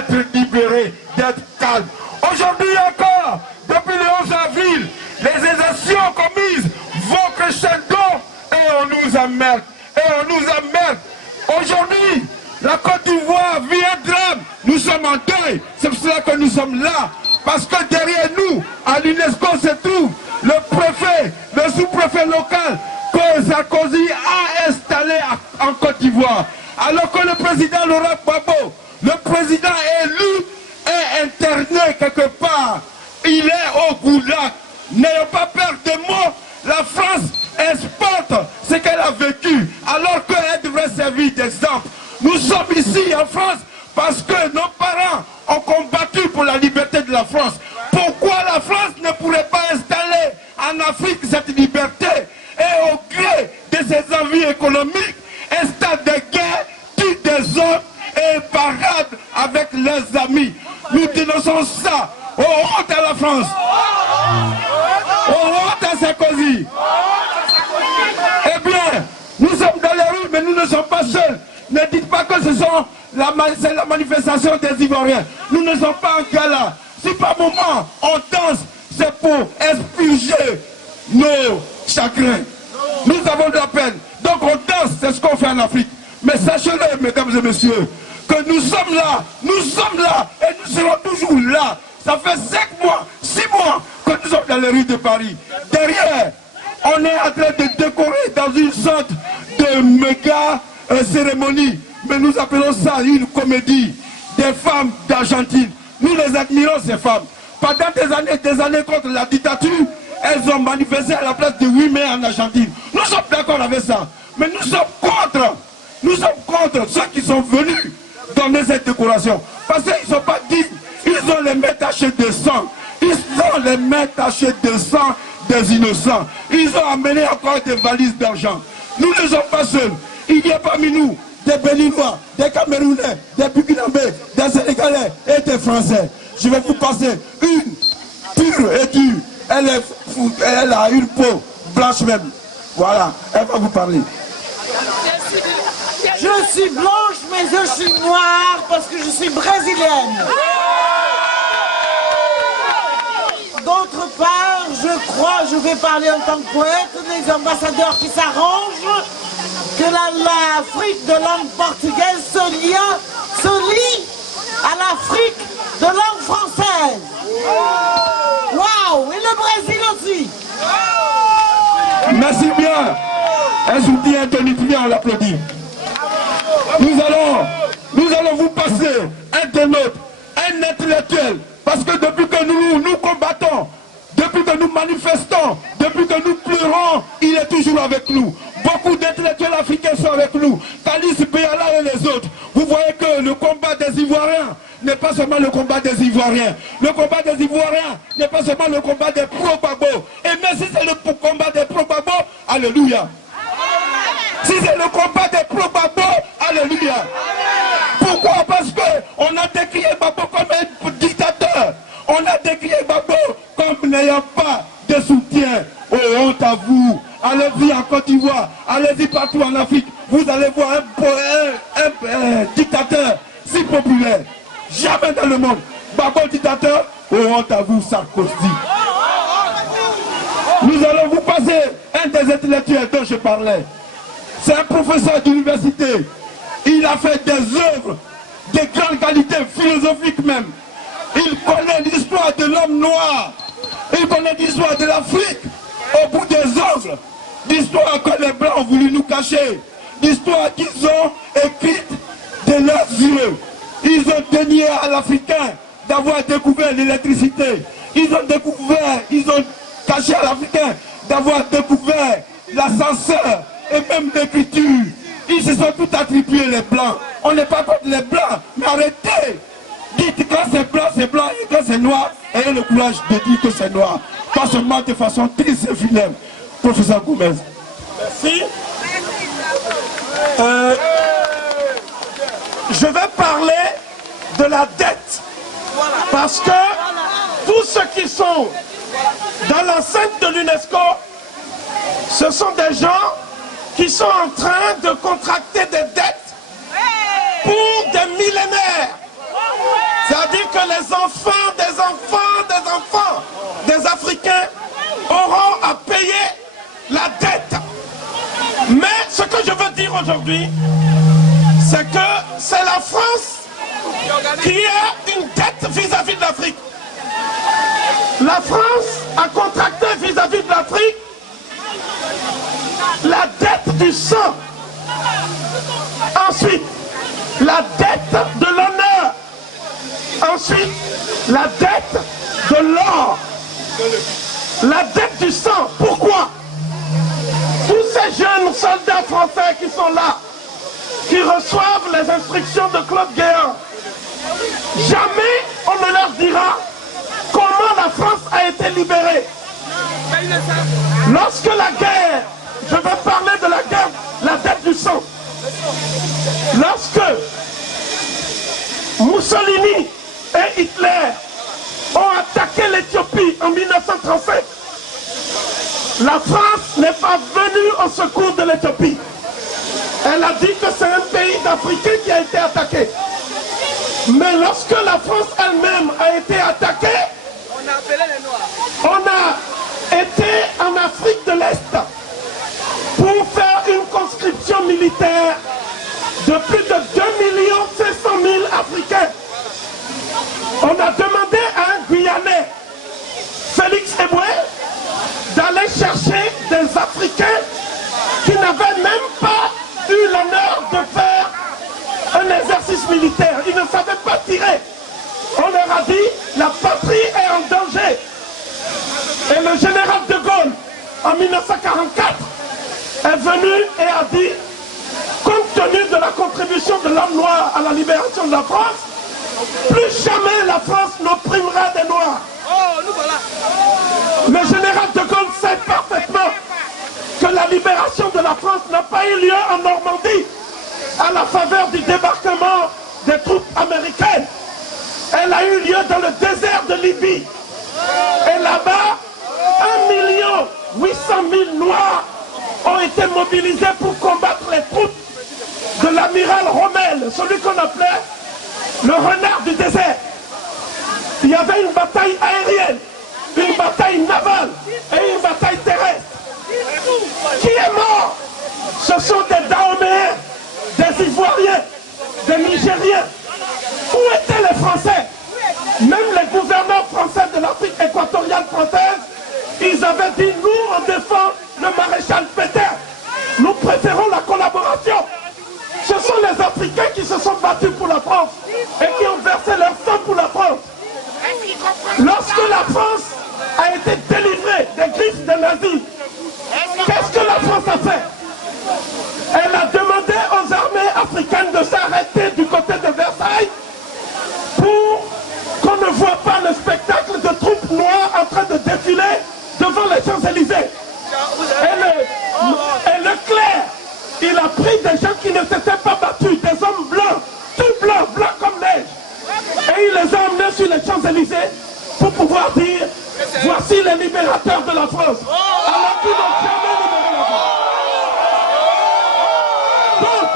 d'être libérés, d'être calmes. Aujourd'hui encore, depuis le 11 avril, les exactions commises vont crescendo et on nous emmerde. Aujourd'hui, la Côte d'Ivoire vit un drame. Nous sommes en deuil. C'est pour cela que nous sommes là. Parce que derrière nous, à l'UNESCO se trouve le préfet, le sous-préfet local que Sarkozy a installé en Côte d'Ivoire. Alors que le président Laurent Gbagbo, le président élu, est interné quelque part. Il est au goulag. N'ayons pas peur des mots. La France exporte ce qu'elle a vécu alors qu'elle devrait servir d'exemple. Nous sommes ici en France parce que nos parents ont combattu pour la liberté de la France. Pourquoi la France ne pourrait pas installer en Afrique cette liberté et au gré de ses envies économiques, installe des guerres, tue des hommes et parade avec leurs amis. Nous dénonçons ça. Oh, honte à la France. Oh, honte à Sarkozy. Eh bien, nous sommes dans les rues, mais nous ne sommes pas seuls. Ne dites pas que c'est la manifestation des Ivoiriens. Nous ne sommes pas en gala. Si par moment on danse, c'est pour expurger nos chagrins. Nous avons de la peine. Donc on danse, c'est ce qu'on fait en Afrique. Mais sachez-le, mesdames et messieurs, que nous sommes là et nous serons toujours là. Ça fait 5 mois, 6 mois que nous sommes dans les rues de Paris. Derrière, on est en train de décorer dans une sorte de méga cérémonie. Mais nous appelons ça une comédie des femmes d'Argentine. Nous les admirons, ces femmes. Pendant des années contre la dictature, elles ont manifesté à la place de 8 mai en Argentine. Nous sommes d'accord avec ça. Mais nous sommes contre ceux qui sont venus donner cette décoration. Parce qu'ils ne sont pas dignes. Ils ont les mains tachées de sang. Ils ont les mains tachées de sang des innocents. Ils ont amené encore des valises d'argent. Nous ne sommes pas seuls. Il y a parmi nous des Béninois, des Camerounais, des Burkinabés, des Sénégalais et des Français. Je vais vous passer une pure et dure. Elle a une peau blanche même. Voilà, elle va vous parler. Je suis blanche, mais je suis noire parce que je suis brésilienne. D'autre part, je vais parler en tant que poète, des ambassadeurs qui s'arrangent, que l'Afrique de langue portugaise se lie à l'Afrique de langue française. Waouh! Et le Brésil aussi. Merci bien. Un soutien tonitulien, on l'applaudit. Nous allons vous passer un des nôtres, un intellectuel, parce que depuis que nous combattons, depuis que nous manifestons, depuis que nous pleurons, il est toujours avec nous. Beaucoup d'intellectuels africains sont avec nous. Talis Béala et les autres. Vous voyez que le combat des Ivoiriens n'est pas seulement le combat des Ivoiriens. Le combat des Ivoiriens n'est pas seulement le combat des pro-Gbagbo. Et même si c'est le combat des pro-Gbagbo, alléluia. Si c'est le combat des pro-Gbagbo, alléluia. Pourquoi? Parce qu'on a décrié Gbagbo comme un dictateur. On a décrié Gbagbo comme n'ayant pas de soutien. Oh, honte à vous. Allez-y en Côte d'Ivoire, allez-y partout en Afrique. Vous allez voir un dictateur si populaire. Jamais dans le monde. Gbagbo dictateur, oh, honte à vous, Sarkozy. Nous allons vous passer un des intellectuels dont je parlais. C'est un professeur d'université. Il a fait des œuvres de grande qualité, philosophiques même. Il connaît l'histoire de l'homme noir. Il connaît l'histoire de l'Afrique au bout des ongles. L'histoire que les Blancs ont voulu nous cacher. L'histoire qu'ils ont écrite de leurs yeux. Ils ont dénié à l'Africain d'avoir découvert l'électricité. Ils ont caché à l'Africain d'avoir découvert l'ascenseur et même l'écriture. Ils se sont tout attribués les Blancs. On n'est pas contre les Blancs, mais arrêtez. Dites quand c'est blanc, et quand c'est noir, ayez le courage de dire que c'est noir. Pas seulement de façon triste et funèbre. Professeur Goumez. Merci. Je vais parler de la dette. Parce que tous ceux qui sont dans l'enceinte de l'UNESCO, ce sont des gens qui sont en train de contracter des dettes pour des millénaires. enfants, des Africains auront à payer la dette. Mais ce que je veux dire aujourd'hui, c'est que c'est la France qui a une dette vis-à-vis de l'Afrique. La France a contracté vis-à-vis de l'Afrique la dette du sang. Ensuite, la dette de l'honneur. Ensuite, la dette de l'or. La dette du sang. Pourquoi? Tous ces jeunes soldats français qui sont là, qui reçoivent les instructions de Claude Guéant, jamais on ne leur dira comment la France a été libérée. Lorsque la guerre, je vais parler de la guerre, la dette du sang. Lorsque Mussolini et Hitler ont attaqué l'Éthiopie en 1937, la France n'est pas venue au secours de l'Éthiopie. Elle a dit que c'est un pays d'Africains qui a été attaqué. Mais lorsque la France elle-même a été attaquée, on a été en Afrique de l'Est pour faire une conscription militaire de plus de 2 500 000 Africains. On a demandé à un Guyanais, Félix Eboué, d'aller chercher des Africains qui n'avaient même pas eu l'honneur de faire un exercice militaire. Ils ne savaient pas tirer. On leur a dit, la patrie est en danger. Et le général de Gaulle, en 1944, est venu et a dit, compte tenu de la contribution de l'homme noir à la libération de la France, plus jamais la France n'opprimera des Noirs. Le général de Gaulle sait parfaitement que la libération de la France n'a pas eu lieu en Normandie à la faveur du débarquement des troupes américaines. Elle a eu lieu dans le désert de Libye. Et là-bas, 1 800 000 Noirs ont été mobilisés pour combattre les troupes de l'amiral Rommel, celui qu'on appelait le renard du désert. Il y avait une bataille aérienne, une bataille navale et une bataille terrestre. Qui est mort? Ce sont des Dahoméens, des Ivoiriens, des Nigériens. Où étaient les Français? Même les gouverneurs français de l'Afrique équatoriale française, ils avaient dit, nous on défend le maréchal Pétain. Nous préférons la collaboration. Ce sont les Africains qui se sont battus pour la France et qui ont versé leur sang pour la France. Lorsque la France a été délivrée des griffes des nazis, qu'est-ce que la France a fait? Elle a demandé aux armées africaines de s'arrêter du côté de Versailles pour qu'on ne voit pas le spectacle de troupes noires en train de défiler devant les Champs-Élysées. Et Leclerc, il a pris des gens qui ne s'étaient pas battus, des hommes blancs, tout blancs, blancs comme neige. Et il les a emmenés sur les Champs-Élysées pour pouvoir dire, voici les libérateurs de la France. Alors qu'ils n'ont jamais libéré la France. Donc,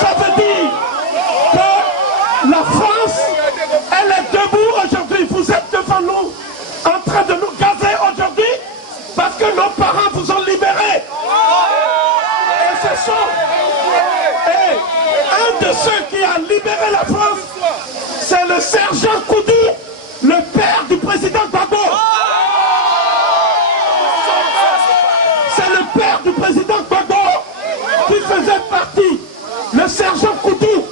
ça veut dire que la France, elle est debout aujourd'hui. Vous êtes devant nous, en train de nous gazer aujourd'hui, parce que nos parents vous ont libérés. Et ce sont... Et un de ceux qui a libéré la France, c'est le sergent Koudou, le père du président Gbagbo. C'est le père du président Gbagbo qui faisait partie. Le sergent Koudou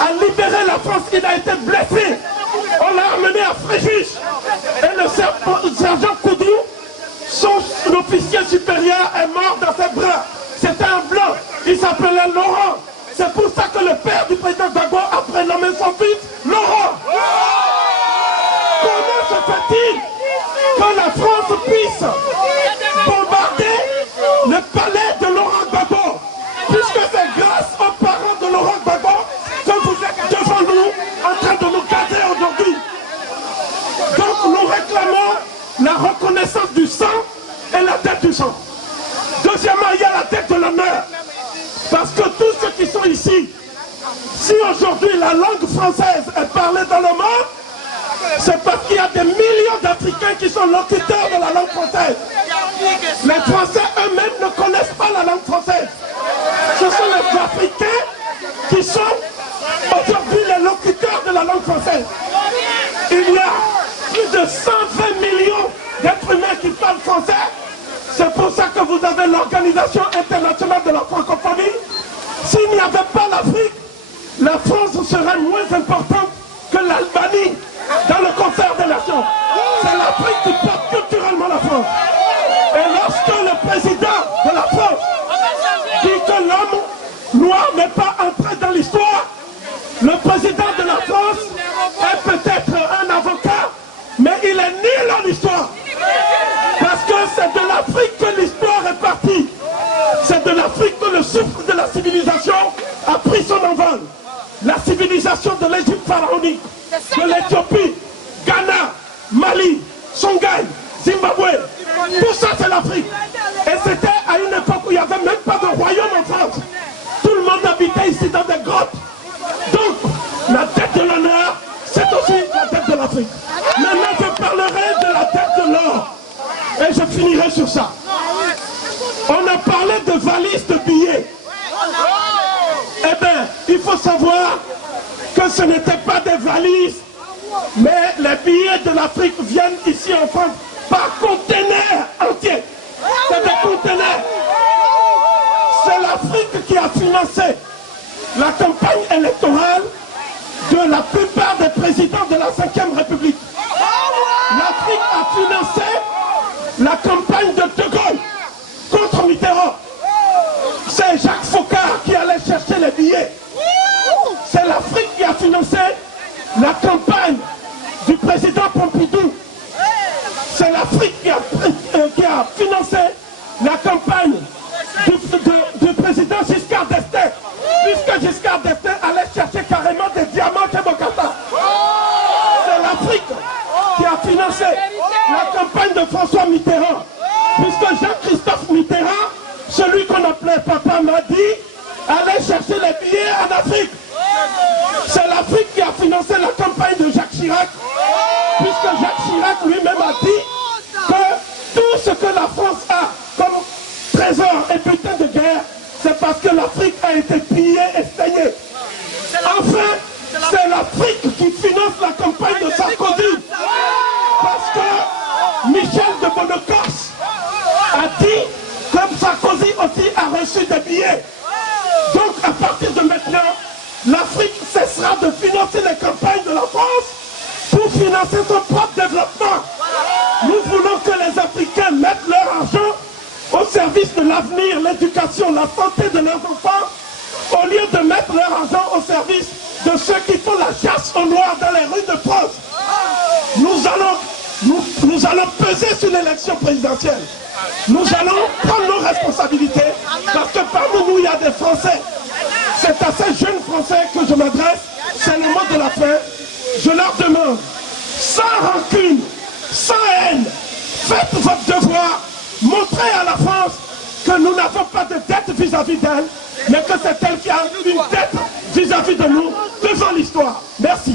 a libéré la France, il a été blessé. On l'a amené à Fréjus. Et le sergent Koudou, son officier supérieur est mort dans ses bras. C'était un blanc, il s'appelait Laurent. C'est pour ça que le père du président Gbagbo a prénommé son fils Laurent. Comment se fait-il que la France puisse bombarder le palais de Laurent Gbagbo, puisque c'est grâce aux parents de Laurent Gbagbo que vous êtes devant nous en train de nous garder aujourd'hui. Donc nous réclamons la reconnaissance du sang et la dette du sang. Deuxièmement, il y a la dette de l'honneur. Parce que tous ceux qui sont ici, si aujourd'hui la langue française est parlée dans le monde, c'est parce qu'il y a des millions d'Africains qui sont locuteurs de la langue française. Les Français eux-mêmes ne connaissent pas la langue française. Ce sont les Africains qui sont aujourd'hui les locuteurs de la langue française. Il y a plus de 120 millions d'êtres humains qui parlent français. C'est pour ça que vous avez l'Organisation internationale de la francophonie. S'il n'y avait pas l'Afrique, la France serait moins importante que l'Albanie dans le concert des nations. C'est l'Afrique qui porte culturellement la France. Et lorsque le président de la France dit que l'homme noir n'est pas entré dans l'histoire, le président de la France est peut-être un avocat, mais il est nul en histoire. Parce que c'est de l'Afrique que l'histoire est partie. C'est de l'Afrique que le souffle de la civilisation a pris son envol. La civilisation de l'Égypte pharaonique, de l'Éthiopie, Ghana, Mali, Songhai, Zimbabwe, tout ça c'est l'Afrique. Et c'était à une époque où il n'y avait même pas de royaume en France. Tout le monde habitait ici dans des grottes. Donc, la dette de l'honneur, c'est aussi la dette de l'Afrique. Maintenant, je parlerai de la dette de l'or. Et je finirai sur ça. On a parlé de valises de billets. Eh bien, il faut savoir que ce n'étaient pas des valises, mais les billets de l'Afrique viennent ici en France par conteneurs entiers. C'est des conteneurs. C'est l'Afrique qui a financé la campagne électorale de la plupart des présidents de la 5e République. L'Afrique a financé la campagne de De Gaulle contre Mitterrand. C'est Jacques Foccart qui allait chercher les billets. C'est l'Afrique qui a financé la campagne du président Pompidou. C'est l'Afrique qui a financé la campagne du président Giscard d'Estaing. Puisque Giscard d'Estaing allait chercher carrément des diamants chez Bokassa. C'est l'Afrique qui a financé la campagne de François Mitterrand. Puisque Jean-Christophe Mitterrand, celui qu'on appelait Papa Madi, allait chercher les billets en Afrique. C'est l'Afrique qui a financé la campagne de Jacques Chirac, puisque Jacques Chirac lui-même a dit que tout ce que la France a comme trésor et butin de guerre, c'est parce que l'Afrique a été pillée et saignée. Enfin, c'est l'Afrique qui finance la campagne de Sarkozy, parce que Michel de Bonnecorse a dit que Sarkozy aussi a reçu des billets. Donc à partir de maintenant, l'Afrique cessera de financer les campagnes de la France pour financer son propre développement. Nous voulons que les Africains mettent leur argent au service de l'avenir, l'éducation, la santé de leurs enfants, au lieu de mettre leur argent au service de ceux qui font la chasse aux noirs dans les rues de France. Nous allons peser sur l'élection présidentielle. Nous allons prendre nos responsabilités parce que parmi nous, il y a des Français. C'est à ces jeunes Français que je m'adresse. C'est le mot de la fin. Je leur demande, sans rancune, sans haine, faites votre devoir. Montrez à la France que nous n'avons pas de dette vis-à-vis d'elle, mais que c'est elle qui a une dette vis-à-vis de nous devant l'histoire. Merci.